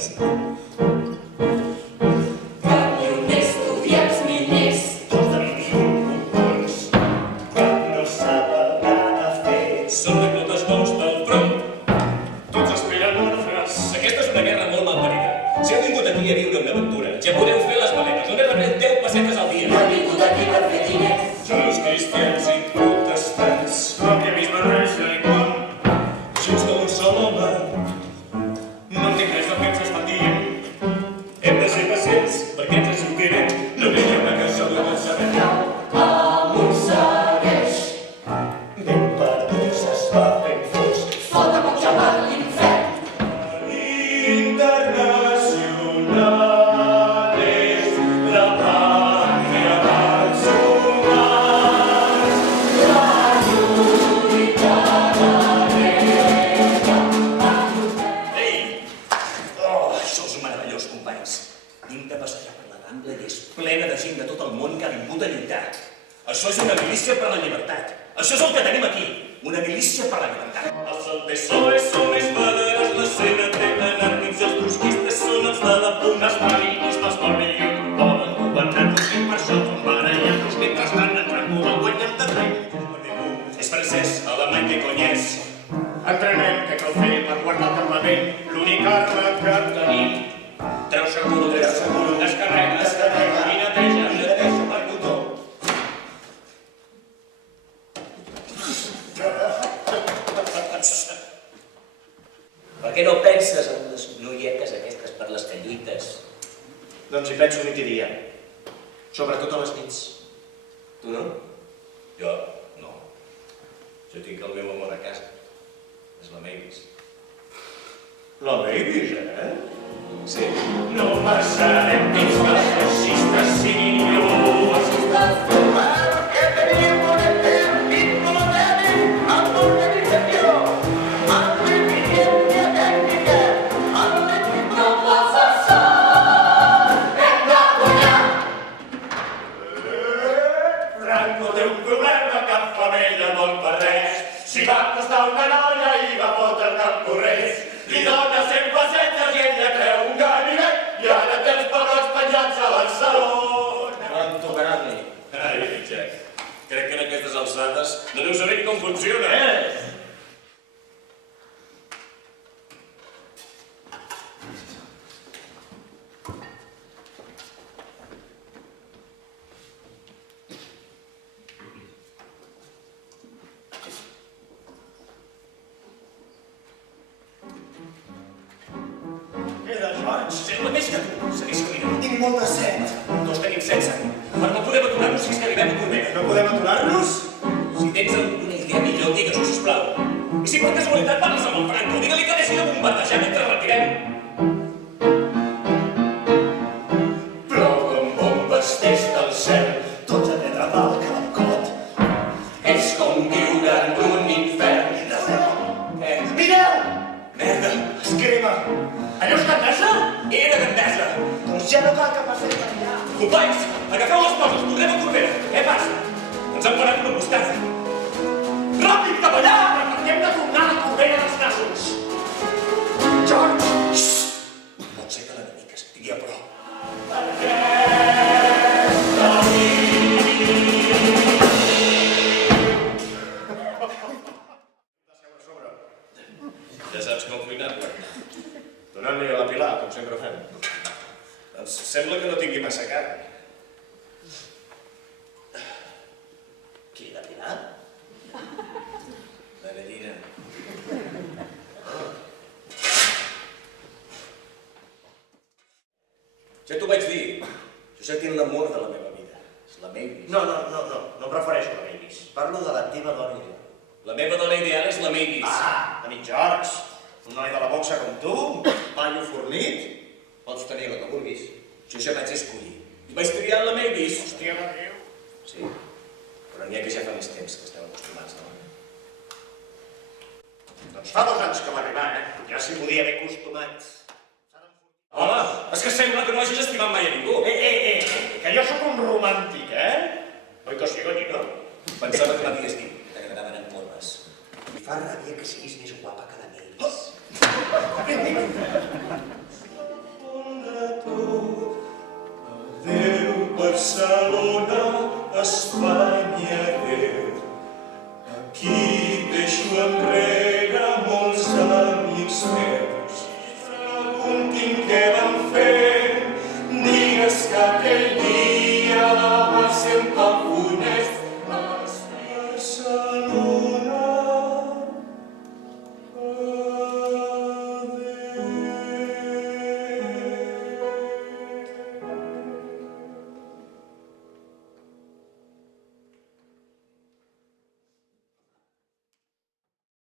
Grècia. Ja podeu fer les maletes, només rebreu 10 pessetes al dia. No he vingut aquí per fer diners. Sous cristians i protestants, no havia vist barreja igual, junts com un sol home. No entenc res del que ens estan dient. Hem de ser pacients perquè ens ajuntarem. No vingueu una cançó de bon saber. Amunt segueix. Ben perdut es va fent fosc. Fota'm un xaval l'infern. Internacional. Plena de gent de tot el món que ha vingut a lluitar. Això és una milícia per la llibertat. Això és el que tenim aquí, una milícia per la llibertat. Els del PSOE són més federals, la CNT, anàrquics, els trotskistes són els de la pugna, els marinistes, el millor poden governar, i per això tombarallant-los mentrestant ens reculen guanyant de rei. És francès, alemany, que cony és? Entrenem què cal fer per guardar el Parlament, l'únic arma que tenim. Treu seguro, descarrega, i neteja per botó. Per què no penses en les noieques aquestes per les que lluites? Doncs hi penso nit i dia, sobretot a les nits. Tu no? Jo no. Jo tinc el meu amor a casa. És la Mavis. La Mavis, Sí. No passarem fins que els feixistes siguin llurs. Que tenim un etèrnic modèlic amb organització, amb l'eficiència tècnica, amb l'equip no pots alçar. Hem de guanyar. Franco té un problema que en femella vol per res. Si va acostar una noia i va fotre el cap corrents, li dona 100 pessetes i ella creu un ganivet i ara té els pebrots penjats a Barcelona. No em tocarà a mi. Ai, Jack, crec que en aquestes alçades no deu saber com funciona. Sembla més que tu. Segueix caminant. Tinc molta set. Tots tenim 16. Però no podem aturar-nos fins que arribem a Corbera. No podem aturar-nos? Si tens alguna idea millor, digues-ho, sisplau. I si per casualitat parles amb el Franco, digue-li que deixi de bombardejar mentre retirem. Plou amb bombes des del cel, tots a pedra pal cap cot. És com viure en un infern. Mireu! Merda! Es crema. Allò és Gandesa? Era Gandesa! Doncs ja no cal que passem per allà. Companys, agafeu les coses, tornem a Corbera. Què passa? Ens han parat una emboscada. Ràpid, cap allà! Perquè hem de tornar a Corbera dels nassos. George! Pot ser que l'enemic estigui a prop. Ja saps com cuinar-la. Donant-li a la Pilar, com sempre fem. Doncs sembla que no tingui massa carn. Qui, la Pilar? La gallina. Ja t'ho vaig dir. Josep té l'amor de la meva vida. És la Mavis. No em refereixo a la Mavis. Parlo de la teva dona ideal. La meva dona ideal és la Mavis. Ah, amic George. Un noi de la boxa com tu, un paio fornit, pots tenir el que vulguis. Jo ja vaig escollir. I vaig triar la Mavis. Hòstia, de Déu. Sí, però n'hi ha que ja fa més temps que estem acostumats, no? Doncs fa 2 anys que va arribar, Ja s'hi podia haver acostumat. Home, és que sembla que no hagis estimat mai a ningú. Que jo sóc un romàntic, Oi que sí, gallina? Pensava que m'havies dit que t'agradaven en corbes. I fa ràbia que siguis més guapa que la Mavis. Barcelona es fa